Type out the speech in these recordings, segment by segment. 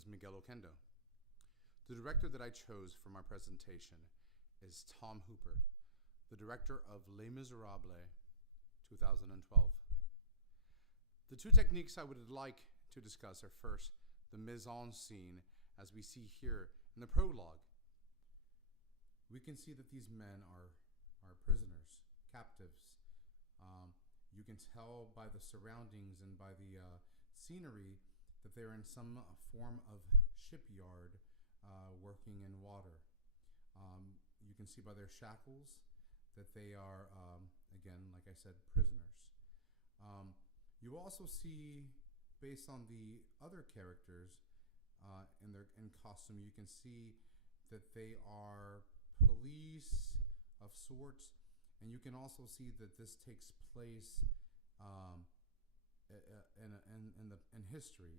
is Miguel Oquendo. The director that I chose for my presentation is Tom Hooper, the director of Les Miserables 2012. The two techniques I would like to discuss are first, the mise-en-scene, as we see here in the prologue. We can see that these men are prisoners, captives. You can tell by the surroundings and by the scenery that they're in some form of shipyard working in water. You can see by their shackles that they are, again, like I said, prisoners. You also see, based on the other characters in costume, you can see that they are police of sorts, and you can also see that this takes place in history,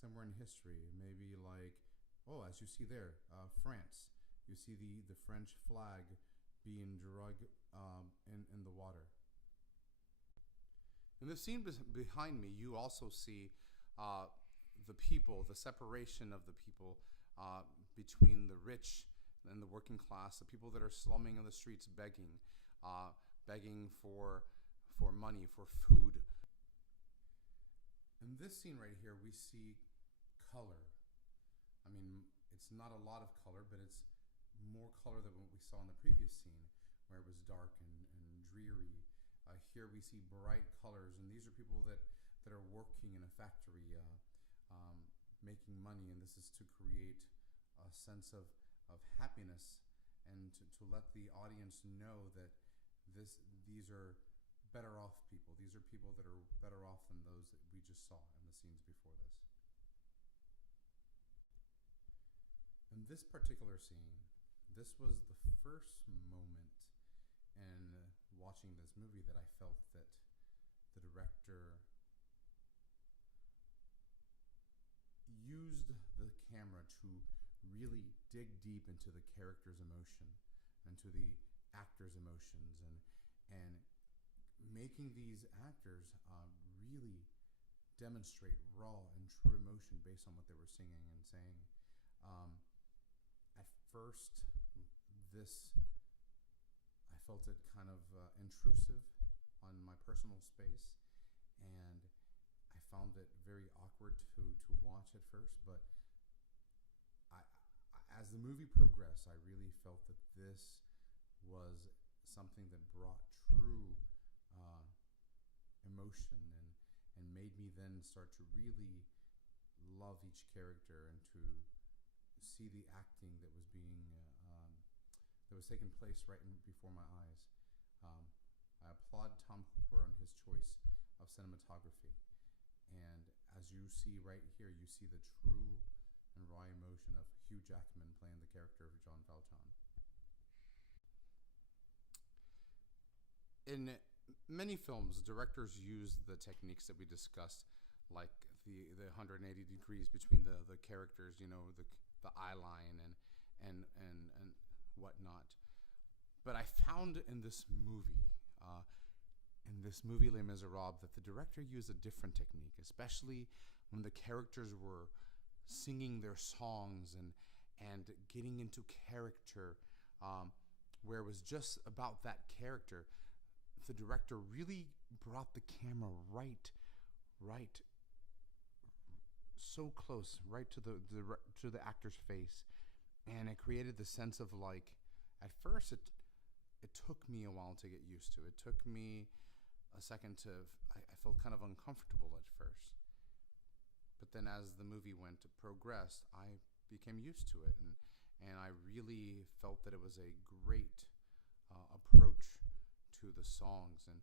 somewhere in history, maybe like, as you see there, France. You see the French flag being dragged in the water. In the scene behind me, you also see the people, the separation of the people between the rich and the working class, the people that are slumming in the streets begging for money, for food. In this scene right here, we see color. I mean, it's not a lot of color, but it's more color than what we saw in the previous scene, where it was dark and dreary. Here we see bright colors, and these are people that are working in a factory, making money, and this is to create a sense of happiness and to let the audience know that these are better off people. These are people that are better off than those that we just saw in the scenes before this. In this particular scene, this was the first moment in watching this movie that I felt that the director used the camera to really dig deep into the character's emotion, into the actor's emotions, and making these actors really demonstrate raw and true emotion based on what they were singing and saying. At first, I felt it kind of intrusive on my personal space, and I found it very awkward to watch at first, but as the movie progressed, I really felt that this was something that brought true emotion and made me then start to really love each character and to see the acting that was that was taking place right before my eyes. I applaud Tom Hooper on his choice of cinematography, and as you see right here, you see the true and raw emotion of Hugh Jackman playing the character of Jean Valjean. In many films, directors use the techniques that we discussed, like the 180 degrees between the characters, the eye line and whatnot. But I found in this movie, Les Miserables, that the director used a different technique, especially when the characters were singing their songs and getting into character, where it was just about that character. The director really brought the camera right so close, right to the actor's face, and it created the sense of, like, at first it took me a while to get used to. It took me a second I felt kind of uncomfortable at first, but then as the movie progressed, I became used to it, and I really felt that it was a great approach to the songs, and